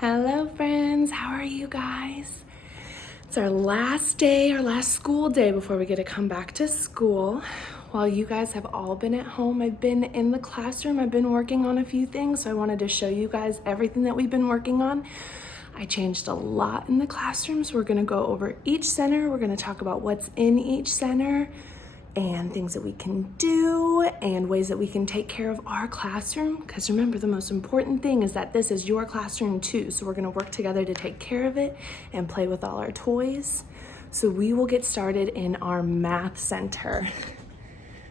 Hello friends, how are you guys? It's our last day, our last school day before we get to come back to school. While you guys have all been at home, I've been in the classroom, I've been working on a few things, so I wanted to show you guys everything that we've been working on. I changed a lot in the classroom, so we're gonna go over each center, we're gonna talk about what's in each center, and things that we can do and ways that we can take care of our classroom. Because remember, the most important thing is that this is your classroom too. So we're gonna work together to take care of it and play with all our toys. So we will get started in our math center.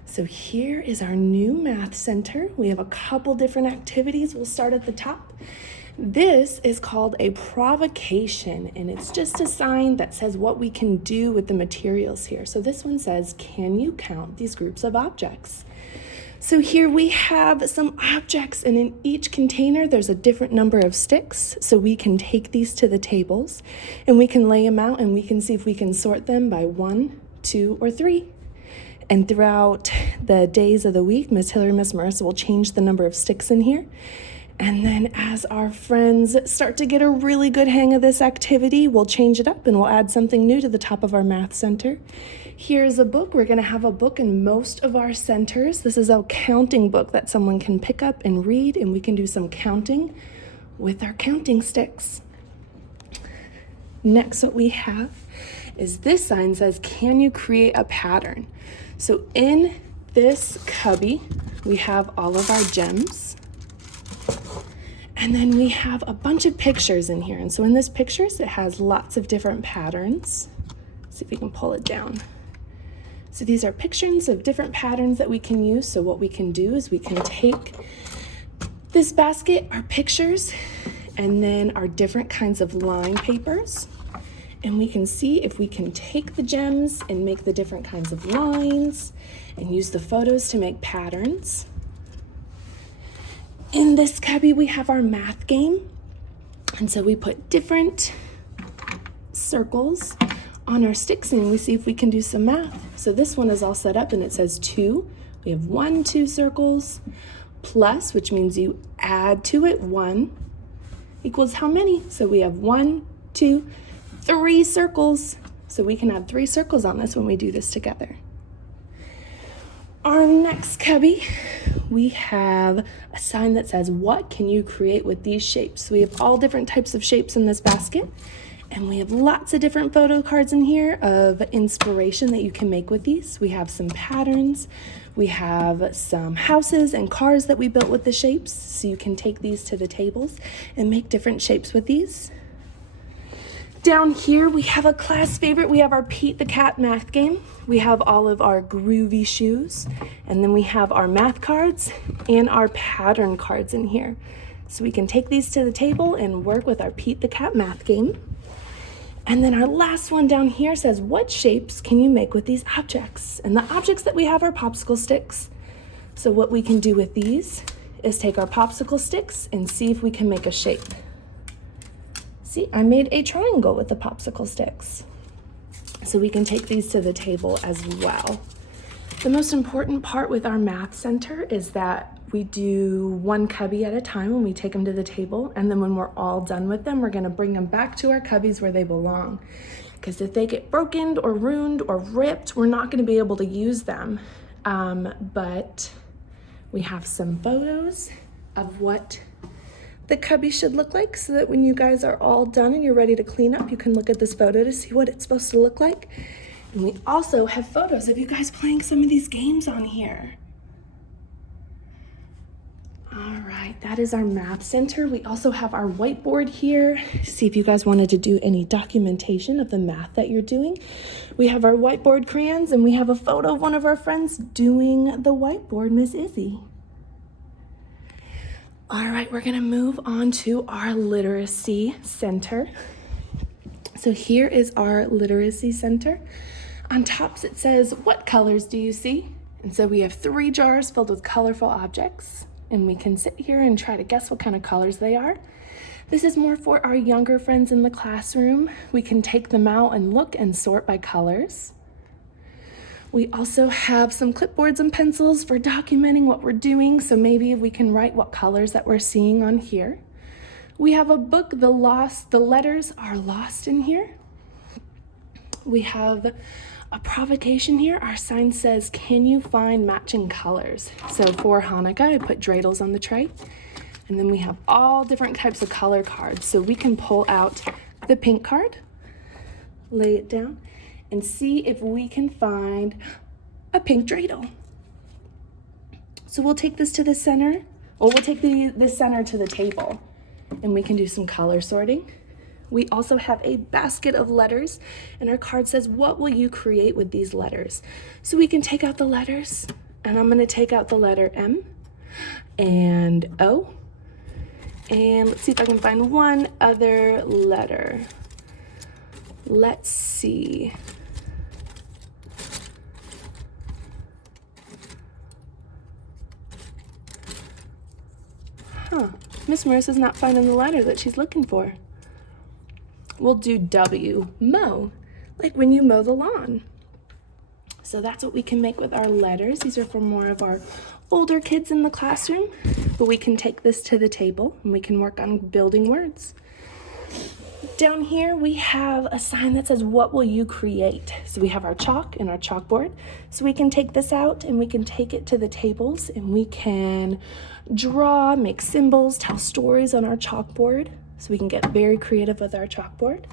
So here is our new math center. We have a couple different activities. We'll start at the top. This is called a provocation, and it's just a sign that says what we can do with the materials here. So this one says, can you count these groups of objects? So here we have some objects, and in each container there's a different number of sticks. So we can take these to the tables and we can lay them out and we can see if we can sort them by 1, 2, or 3. And throughout the days of the week, Miss Hillary and Miss Marissa will change the number of sticks in here. And then as our friends start to get a really good hang of this activity, we'll change it up and we'll add something new to the top of our math center. Here's a book. We're going to have a book in most of our centers. This is a counting book that someone can pick up and read, and we can do some counting with our counting sticks. Next, what we have is this sign says, can you create a pattern? So in this cubby, we have all of our gems. And then we have a bunch of pictures in here. And so in this pictures, it has lots of different patterns. Let's see if we can pull it down. So these are pictures of different patterns that we can use. So what we can do is we can take this basket, our pictures, and then our different kinds of line papers. And we can see if we can take the gems and make the different kinds of lines and use the photos to make patterns. In this cubby, we have our math game. And so we put different circles on our sticks and we see if we can do some math. So this one is all set up and it says 2. We have 1, 2 circles plus, which means you add to it 1 equals how many? So we have 1, 2, 3 circles. So we can add 3 circles on this when we do this together. Our next cubby, we have a sign that says, what can you create with these shapes? So we have all different types of shapes in this basket, and we have lots of different photo cards in here of inspiration that you can make with these. We have some patterns, we have some houses and cars that we built with the shapes, so you can take these to the tables and make different shapes with these. Down here, we have a class favorite. We have our Pete the Cat math game. We have all of our groovy shoes. And then we have our math cards and our pattern cards in here. So we can take these to the table and work with our Pete the Cat math game. And then our last one down here says, what shapes can you make with these objects? And the objects that we have are popsicle sticks. So what we can do with these is take our popsicle sticks and see if we can make a shape. See, I made a triangle with the popsicle sticks. So we can take these to the table as well. The most important part with our math center is that we do one cubby at a time when we take them to the table. And then when we're all done with them, we're gonna bring them back to our cubbies where they belong. Because if they get broken or ruined or ripped, we're not gonna be able to use them. But we have some photos of what the cubby should look like, so that when you guys are all done and you're ready to clean up, you can look at this photo to see what it's supposed to look like. And we also have photos of you guys playing some of these games on here. All right, that is our math center. We also have our whiteboard here. See if you guys wanted to do any documentation of the math that you're doing. We have our whiteboard crayons, and we have a photo of one of our friends doing the whiteboard, Miss Izzy. All right, we're gonna move on to our literacy center. So here is our literacy center. On top it says, what colors do you see? And so we have 3 jars filled with colorful objects, and we can sit here and try to guess what kind of colors they are. This is more for our younger friends in the classroom. We can take them out and look and sort by colors. We also have some clipboards and pencils for documenting what we're doing, so maybe we can write what colors that we're seeing on here. We have a book, the letters are lost in here. We have a provocation here. Our sign says, can you find matching colors? So for Hanukkah, I put dreidels on the tray. And then we have all different types of color cards. So we can pull out the pink card, lay it down, and see if we can find a pink dreidel. So we'll take this to the center, or we'll take the center to the table, and we can do some color sorting. We also have a basket of letters, and our card says, what will you create with these letters? So we can take out the letters, and I'm gonna take out the letter M and O, and let's see if I can find one other letter. Let's see. Miss Marissa's not finding the letter that she's looking for. We'll do W, mow, like when you mow the lawn. So that's what we can make with our letters. These are for more of our older kids in the classroom, but we can take this to the table and we can work on building words. Down here, we have a sign that says, what will you create? So we have our chalk and our chalkboard. So we can take this out and we can take it to the tables and we can draw, make symbols, tell stories on our chalkboard. So we can get very creative with our chalkboard.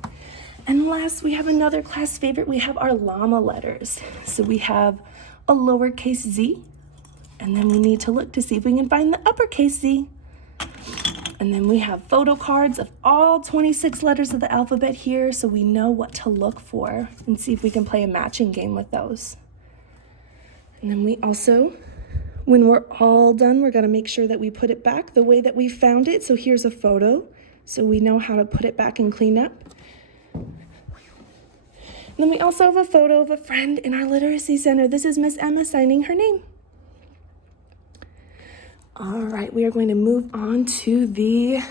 And last, we have another class favorite. We have our llama letters. So we have a lowercase z, and then we need to look to see if we can find the uppercase z. And then we have photo cards of all 26 letters of the alphabet here, so we know what to look for and see if we can play a matching game with those. And then we also, when we're all done, we're gonna make sure that we put it back the way that we found it. So here's a photo, so we know how to put it back and clean up. And then we also have a photo of a friend in our literacy center. This is Miss Emma signing her name. All right, we are going to move on to the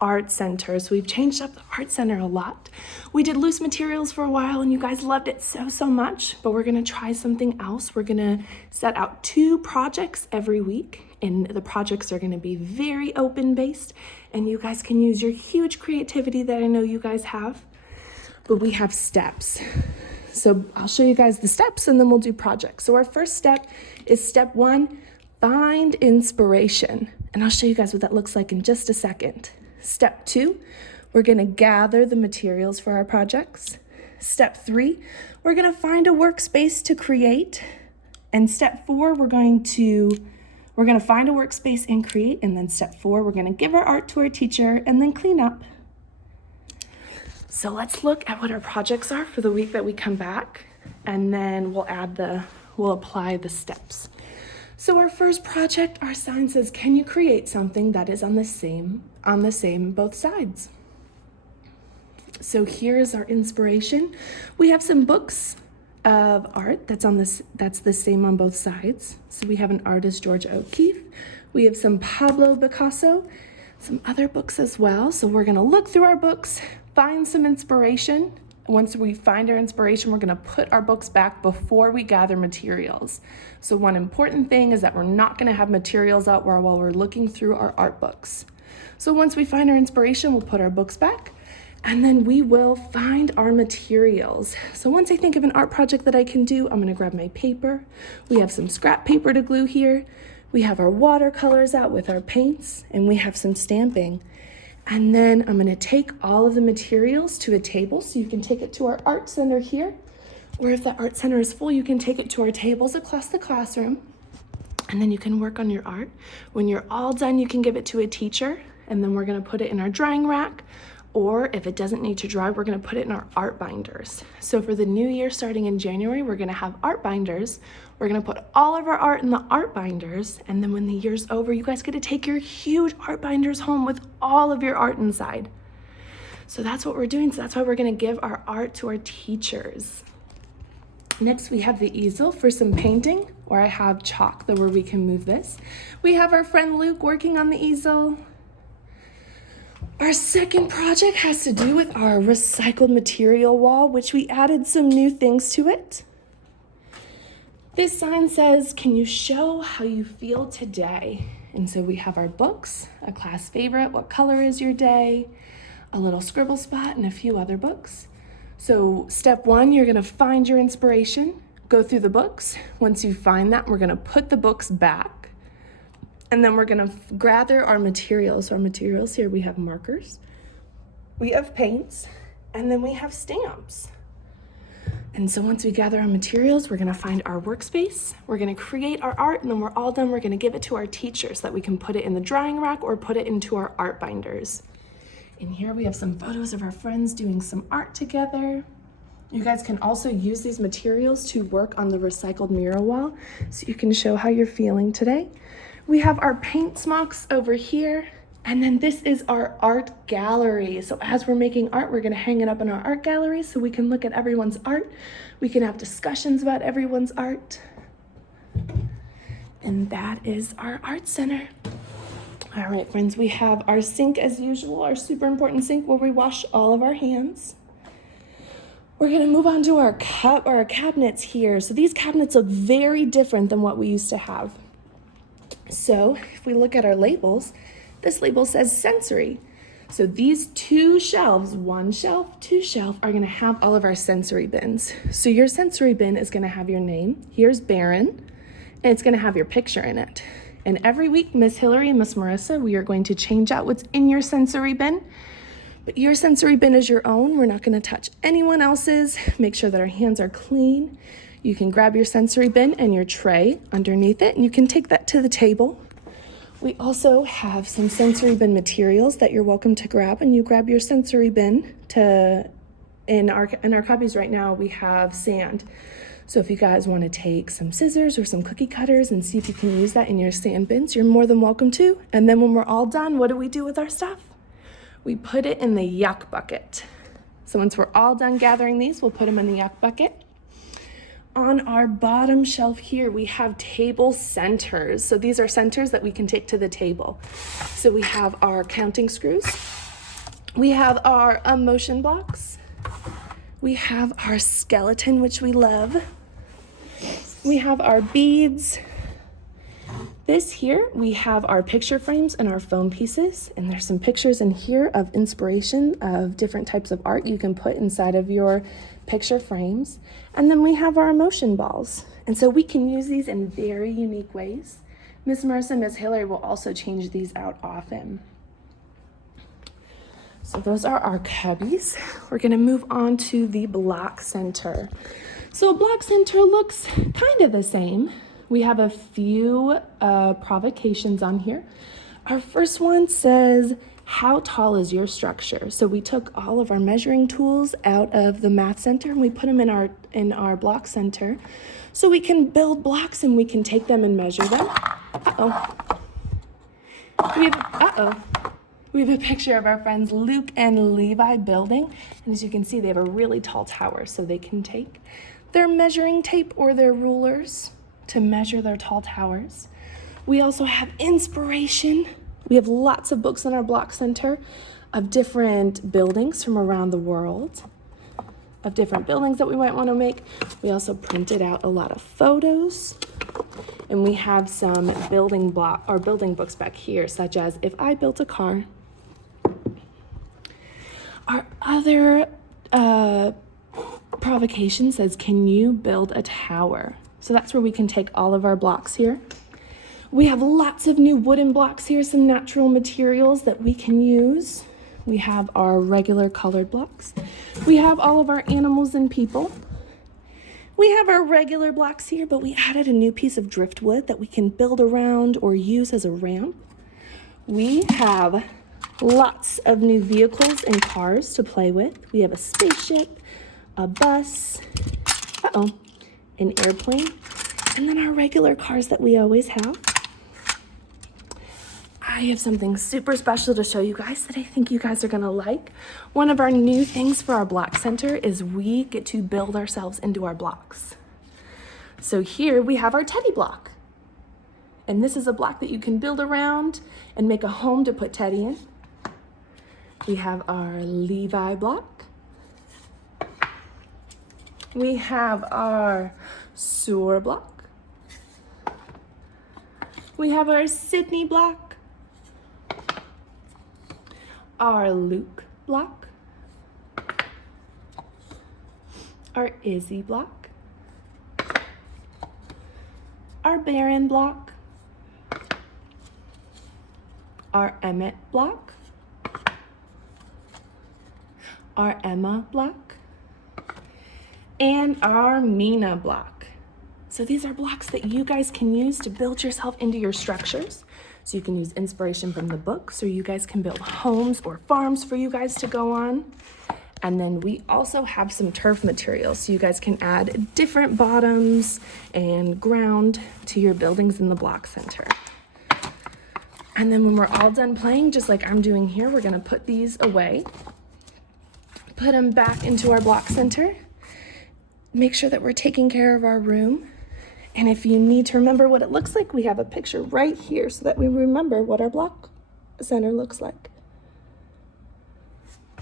art center. So we've changed up the art center a lot. We did loose materials for a while and you guys loved it so much, but we're gonna try something else. We're gonna set out 2 projects every week, and the projects are gonna be very open-based, and you guys can use your huge creativity that I know you guys have, but we have steps. So I'll show you guys the steps and then we'll do projects. So our first step is step 1, find inspiration. And I'll show you guys what that looks like in just a second. Step 2, we're gonna gather the materials for our projects. Step 3, we're gonna find a workspace to create. And step 4, we're gonna find a workspace and create. And then step 4, we're gonna give our art to our teacher and then clean up. So let's look at what our projects are for the week that we come back, and then we'll apply the steps. So our first project, our sign says, can you create something that is on the same both sides? So here's our inspiration. We have some books of art that's the same on both sides. So we have an artist, George O'Keeffe. We have some Pablo Picasso, some other books as well. So we're gonna look through our books, find some inspiration. Once we find our inspiration, we're gonna put our books back before we gather materials. So one important thing is that we're not gonna have materials out while we're looking through our art books. So once we find our inspiration, we'll put our books back, and then we will find our materials. So once I think of an art project that I can do, I'm gonna grab my paper. We have some scrap paper to glue here. We have our watercolors out with our paints, and we have some stamping. And then I'm gonna take all of the materials to a table, so you can take it to our art center here, or if the art center is full, you can take it to our tables across the classroom, and then you can work on your art. When you're all done, you can give it to a teacher, and then we're gonna put it in our drying rack, or if it doesn't need to dry, we're gonna put it in our art binders. So for the new year, starting in January, we're gonna have art binders. We're gonna put all of our art in the art binders, and then when the year's over, you guys get to take your huge art binders home with all of your art inside. So that's what we're doing. So that's why we're gonna give our art to our teachers. Next, we have the easel for some painting, or I have chalk where we can move this. We have our friend Luke working on the easel. Our second project has to do with our recycled material wall, which we added some new things to it. This sign says, can you show how you feel today? And so we have our books, a class favorite, what color is your day, a little scribble spot, and a few other books. So step one, you're gonna find your inspiration, go through the books. Once you find that, we're gonna put the books back, and then we're gonna gather our materials. Our materials here, we have markers, we have paints, and then we have stamps. And so once we gather our materials, we're gonna find our workspace, we're gonna create our art, and then we're all done, we're gonna give it to our teachers so that we can put it in the drawing rack or put it into our art binders. And here we have some photos of our friends doing some art together. You guys can also use these materials to work on the recycled mural wall so you can show how you're feeling today. We have our paint smocks over here. And then this is our art gallery. So as we're making art, we're gonna hang it up in our art gallery so we can look at everyone's art. We can have discussions about everyone's art. And that is our art center. All right, friends, we have our sink as usual, our super important sink where we wash all of our hands. We're gonna move on to our cabinets here. So these cabinets look very different than what we used to have. So if we look at our labels, this label says sensory. So these two shelves, one shelf, two shelf, are gonna have all of our sensory bins. So your sensory bin is gonna have your name. Here's Baron, and it's gonna have your picture in it. And every week, Miss Hillary and Miss Marissa, we are going to change out what's in your sensory bin. But your sensory bin is your own. We're not gonna touch anyone else's. Make sure that our hands are clean. You can grab your sensory bin and your tray underneath it, and you can take that to the table. We also have some sensory bin materials that you're welcome to grab, and you grab your sensory bin in our cubbies right now, we have sand. So if you guys want to take some scissors or some cookie cutters and see if you can use that in your sand bins, you're more than welcome to. And then when we're all done, what do we do with our stuff? We put it in the yuck bucket. So once we're all done gathering these, we'll put them in the yuck bucket. On our bottom shelf here, we have table centers. So these are centers that we can take to the table. So we have our counting screws. We have our motion blocks. We have our skeleton, which we love. We have our beads. This here, we have our picture frames and our foam pieces. And there's some pictures in here of inspiration of different types of art you can put inside of your picture frames. And then we have our emotion balls. And so we can use these in very unique ways. Miss Marissa and Miss Hillary will also change these out often. So those are our cubbies. We're gonna move on to the block center. So a block center looks kind of the same. We have a few provocations on here. Our first one says, how tall is your structure? So we took all of our measuring tools out of the math center and we put them in our block center so we can build blocks and we can take them and measure them. We have a picture of our friends Luke and Levi building. And as you can see, they have a really tall tower, so they can take their measuring tape or their rulers to measure their tall towers. We also have inspiration. We have lots of books in our block center of different buildings from around the world, of different buildings that we might want to make. We also printed out a lot of photos. And we have some building books back here, such as If I Built a Car. Our other provocation says, can you build a tower? So that's where we can take all of our blocks here. We have lots of new wooden blocks here, some natural materials that we can use. We have our regular colored blocks. We have all of our animals and people. We have our regular blocks here, but we added a new piece of driftwood that we can build around or use as a ramp. We have lots of new vehicles and cars to play with. We have a spaceship, a bus, an airplane, and then our regular cars that we always have. I have something super special to show you guys that I think you guys are gonna like. One of our new things for our block center is we get to build ourselves into our blocks. So here we have our Teddy block. And this is a block that you can build around and make a home to put Teddy in. We have our Levi block. We have our sewer block. We have our Sydney block, our Luke block, our Izzy block, our Baron block, our Emmett block, our Emma block, and our Mina block. So these are blocks that you guys can use to build yourself into your structures. So you can use inspiration from the books, or you guys can build homes or farms for you guys to go on. And then we also have some turf materials, so you guys can add different bottoms and ground to your buildings in the block center. And then when we're all done playing, just like I'm doing here, we're gonna put these away, put them back into our block center, make sure that we're taking care of our room. And if you need to remember what it looks like, we have a picture right here so that we remember what our block center looks like.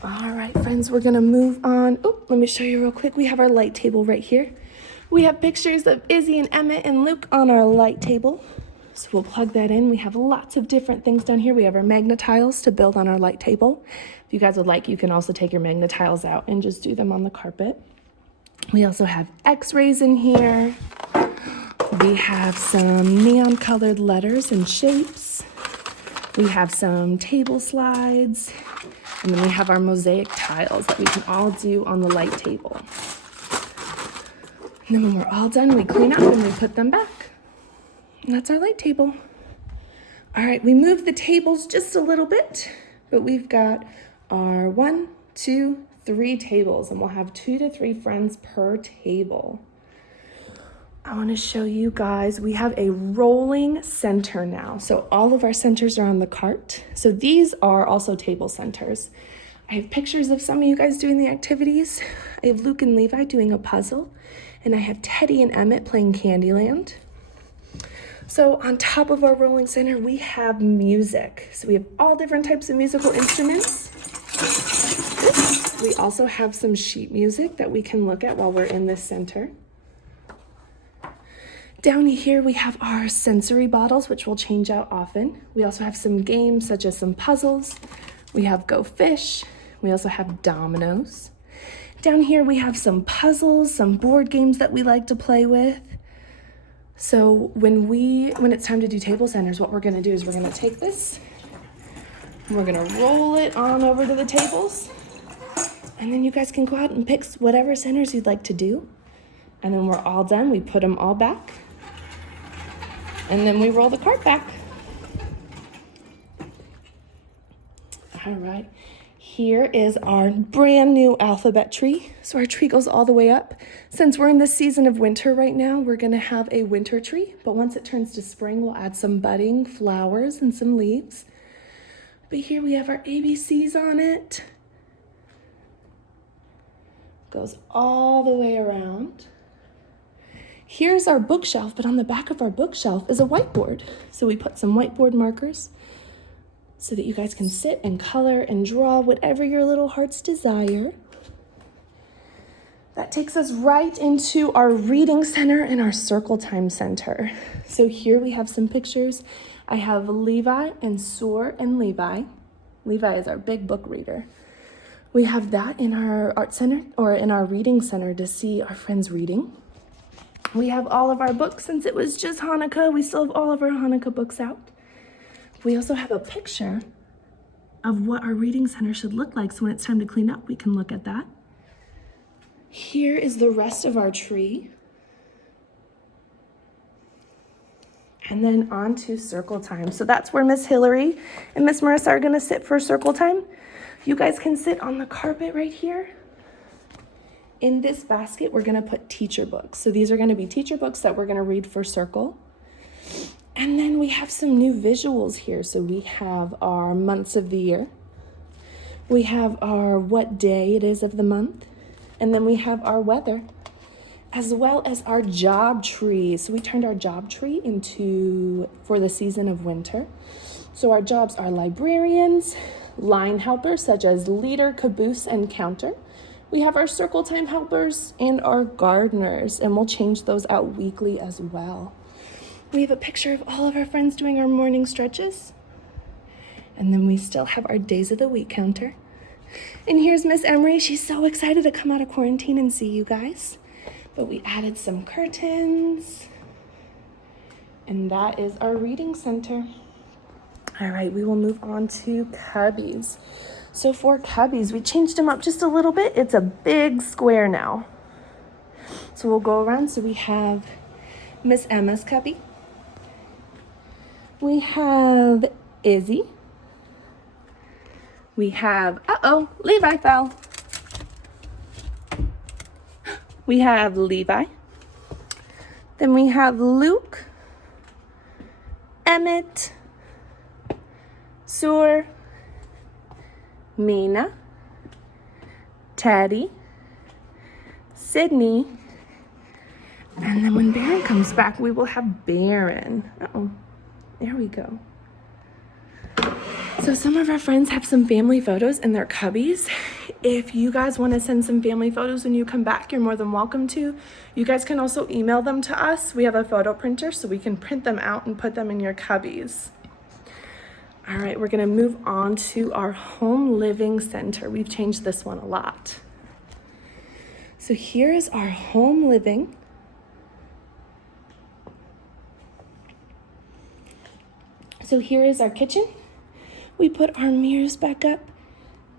All right, friends, we're gonna move on. Oh, let me show you real quick. We have our light table right here. We have pictures of Izzy and Emmett and Luke on our light table. So we'll plug that in. We have lots of different things down here. We have our magnet tiles to build on our light table. If you guys would like, you can also take your magnet tiles out and just do them on the carpet. We also have x-rays in here. We have some neon colored letters and shapes. We have some table slides. And then we have our mosaic tiles that we can all do on the light table. And then when we're all done, we clean up and we put them back. And that's our light table. All right, we moved the tables just a little bit, but we've got our 1, 2, 3 tables, and we'll have 2 to 3 friends per table. I want to show you guys, we have a rolling center now. So all of our centers are on the cart. So these are also table centers. I have pictures of some of you guys doing the activities. I have Luke and Levi doing a puzzle, and I have Teddy and Emmett playing Candyland. So on top of our rolling center, we have music. So we have all different types of musical instruments. We also have some sheet music that we can look at while we're in this center. Down here, we have our sensory bottles, which will change out often. We also have some games, such as some puzzles. We have Go Fish. We also have dominoes. Down here, we have some puzzles, some board games that we like to play with. So when it's time to do table centers, what we're gonna do is we're gonna take this, and we're gonna roll it on over to the tables, and then you guys can go out and pick whatever centers you'd like to do. And then we're all done, we put them all back, and then we roll the cart back. All right, here is our brand new alphabet tree. So our tree goes all the way up. Since we're in the season of winter right now, we're gonna have a winter tree, but once it turns to spring, we'll add some budding flowers and some leaves. But here we have our ABCs on it. Goes all the way around. Here's our bookshelf, but on the back of our bookshelf is a whiteboard. So we put some whiteboard markers so that you guys can sit and color and draw whatever your little hearts desire. That takes us right into our reading center and our circle time center. So here we have some pictures. I have Levi and Soar and Levi. Levi is our big book reader. We have that in our art center or in our reading center to see our friends reading. We have all of our books. Since it was just Hanukkah, we still have all of our Hanukkah books out. We also have a picture of what our reading center should look like. So when it's time to clean up, we can look at that. Here is the rest of our tree. And then on to circle time. So that's where Miss Hillary and Miss Marissa are gonna sit for circle time. You guys can sit on the carpet right here. In this basket, we're gonna put teacher books. So these are gonna be teacher books that we're gonna read for circle. And then we have some new visuals here. So we have our months of the year. We have our what day it is of the month. And then we have our weather, as well as our job tree. So we turned our job tree for the season of winter. So our jobs are librarians, line helpers such as leader, caboose, and counter. We have our circle time helpers and our gardeners, and we'll change those out weekly as well. We have a picture of all of our friends doing our morning stretches. And then we still have our days of the week counter. And here's Miss Emery. She's so excited to come out of quarantine and see you guys. But we added some curtains. And that is our reading center. All right, we will move on to cubbies. So for cubbies, we changed them up just a little bit. It's a big square now. So we'll go around. So we have Miss Emma's cubby. We have Izzy. We have, Levi fell. We have Levi. Then we have Luke, Emmett, Sur, Mina, Teddy, Sydney, and then when Baron comes back, we will have Baron. There we go. So some of our friends have some family photos in their cubbies. If you guys want to send some family photos when you come back, you're more than welcome to. You guys can also email them to us. We have a photo printer, so we can print them out and put them in your cubbies. All right, we're gonna move on to our home living center. We've changed this one a lot. So here is our home living. So here is our kitchen. We put our mirrors back up.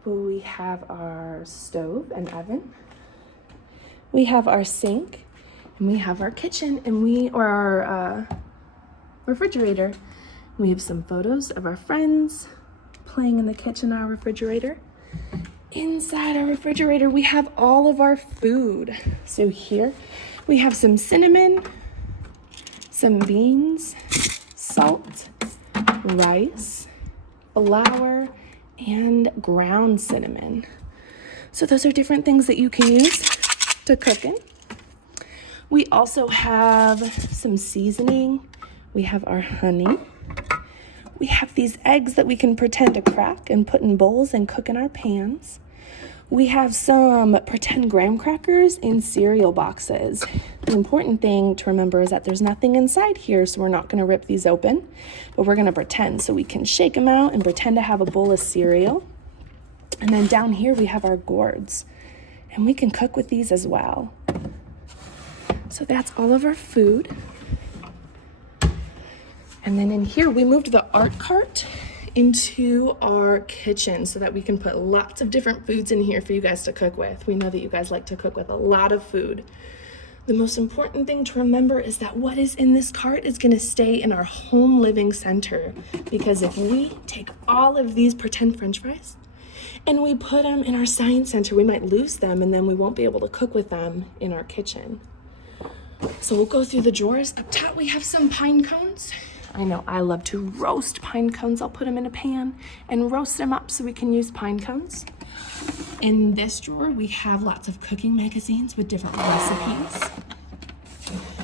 We have our stove and oven. We have our sink, and we have our kitchen, and our refrigerator. We have some photos of our friends playing in the kitchen, our refrigerator. Inside our refrigerator, we have all of our food. So here we have some cinnamon, some beans, salt, rice, flour, and ground cinnamon. So those are different things that you can use to cook in. We also have some seasoning. We have our honey. We have these eggs that we can pretend to crack and put in bowls and cook in our pans. We have some pretend graham crackers in cereal boxes. The important thing to remember is that there's nothing inside here, so we're not gonna rip these open, but we're gonna pretend. So we can shake them out and pretend to have a bowl of cereal. And then down here we have our gourds, and we can cook with these as well. So that's all of our food. And then in here, we moved the art cart into our kitchen so that we can put lots of different foods in here for you guys to cook with. We know that you guys like to cook with a lot of food. The most important thing to remember is that what is in this cart is gonna stay in our home living center, because if we take all of these pretend French fries and we put them in our science center, we might lose them and then we won't be able to cook with them in our kitchen. So we'll go through the drawers. Up top, we have some pine cones. I know I love to roast pine cones. I'll put them in a pan and roast them up so we can use pine cones. In this drawer, we have lots of cooking magazines with different recipes.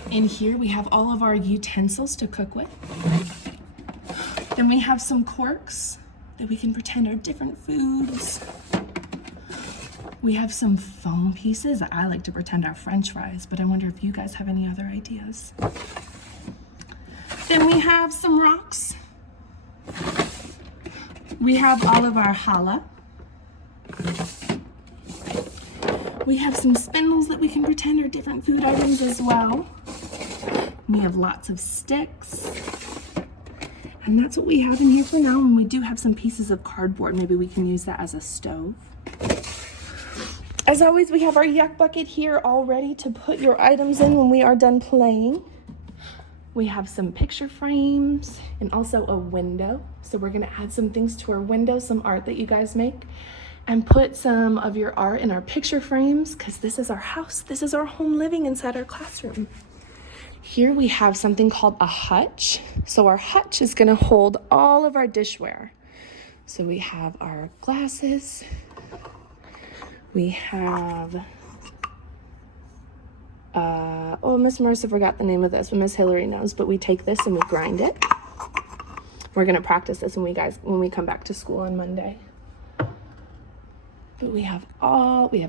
In here, we have all of our utensils to cook with. Then we have some corks that we can pretend are different foods. We have some foam pieces that I like to pretend are French fries, but I wonder if you guys have any other ideas. Then we have some rocks. We have all of our challah. We have some spindles that we can pretend are different food items as well. We have lots of sticks. And that's what we have in here for now. And we do have some pieces of cardboard. Maybe we can use that as a stove. As always, we have our yuck bucket here all ready to put your items in when we are done playing. We have some picture frames and also a window. So we're gonna add some things to our window, some art that you guys make, and put some of your art in our picture frames, because this is our house. This is our home living inside our classroom. Here we have something called a hutch. So our hutch is gonna hold all of our dishware. So we have our glasses. We have, Miss Marissa forgot the name of this, but Miss Hillary knows, but we take this and we grind it. We're gonna practice this when we come back to school on Monday. But we have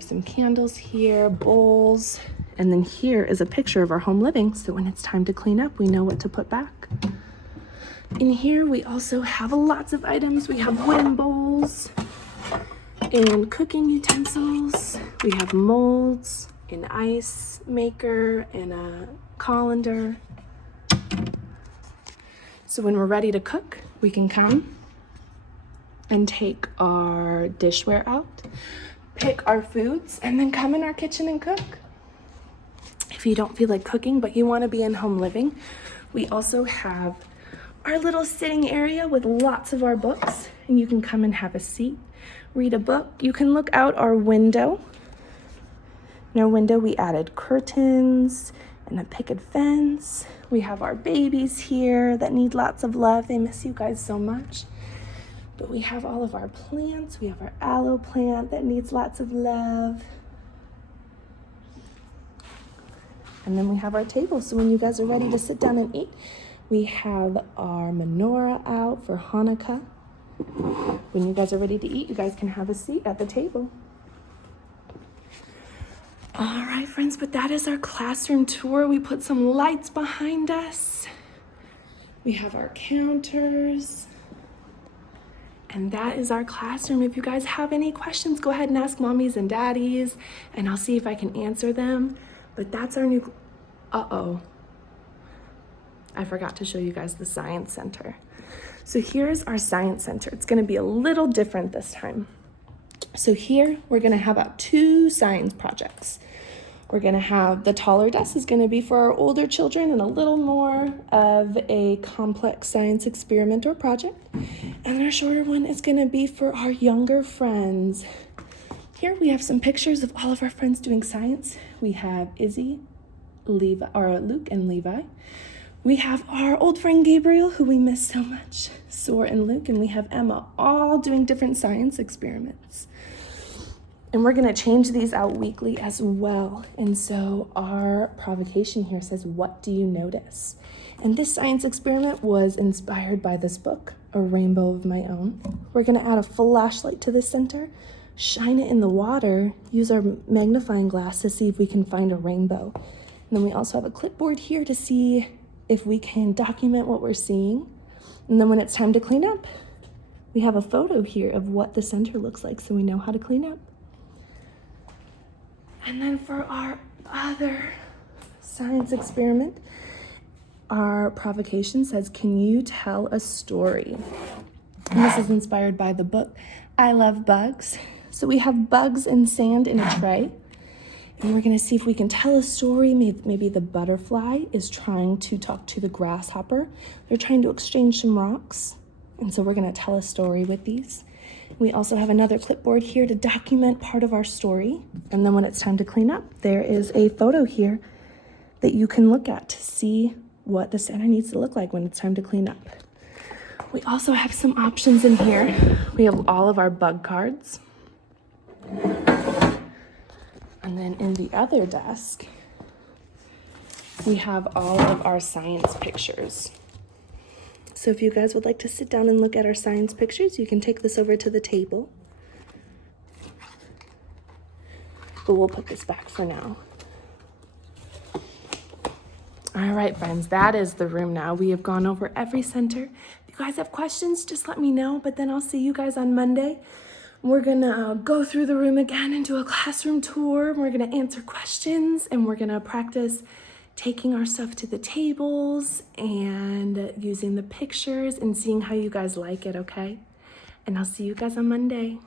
some candles here, bowls, And then here is a picture of our home living, so when it's time to clean up, we know what to put back. In here, we also have lots of items. We have wooden bowls and cooking utensils. We have molds, an ice maker, and a colander. So when we're ready to cook, we can come and take our dishware out, pick our foods, and then come in our kitchen and cook. If you don't feel like cooking, but you want to be in home living, we also have our little sitting area with lots of our books, and you can come and have a seat, read a book. You can look out our window. In our window, we added curtains and a picket fence. We have our babies here that need lots of love. They miss you guys so much. But we have all of our plants. We have our aloe plant that needs lots of love. And then we have our table. So when you guys are ready to sit down and eat, we have our menorah out for Hanukkah. When you guys are ready to eat, you guys can have a seat at the table. All right, friends, but that is our classroom tour. We put some lights behind us. We have our counters. And that is our classroom. If you guys have any questions, go ahead and ask mommies and daddies, and I'll see if I can answer them. But that's our new, I forgot to show you guys the science center. So here's our science center. It's gonna be a little different this time. So here, we're gonna have about 2 science projects. We're gonna have the taller desk is gonna be for our older children and a little more of a complex science experiment or project. And our shorter one is gonna be for our younger friends. Here we have some pictures of all of our friends doing science. We have Izzy, Luke and Levi. We have our old friend Gabriel, who we miss so much, Soar and Luke, and we have Emma, all doing different science experiments. And we're gonna change these out weekly as well. And so our provocation here says, what do you notice? And this science experiment was inspired by this book, A Rainbow of My Own. We're gonna add a flashlight to the center, shine it in the water, use our magnifying glass to see if we can find a rainbow. And then we also have a clipboard here to see if we can document what we're seeing. And then when it's time to clean up, we have a photo here of what the center looks like so we know how to clean up. And then for our other science experiment, our provocation says, can you tell a story? And this is inspired by the book, I Love Bugs. So we have bugs and sand in a tray. And we're gonna see if we can tell a story. Maybe the butterfly is trying to talk to the grasshopper. They're trying to exchange some rocks. And so we're gonna tell a story with these. We also have another clipboard here to document part of our story. And then when it's time to clean up, there is a photo here that you can look at to see what the center needs to look like when it's time to clean up. We also have some options in here. We have all of our bug cards. And then in the other desk, we have all of our science pictures. So if you guys would like to sit down and look at our science pictures, you can take this over to the table. But we'll put this back for now. All right, friends, that is the room now. We have gone over every center. If you guys have questions, just let me know, but then I'll see you guys on Monday. We're gonna go through the room again and do a classroom tour. We're gonna answer questions and we're gonna practice taking our stuff to the tables and using the pictures and seeing how you guys like it, okay? And I'll see you guys on Monday.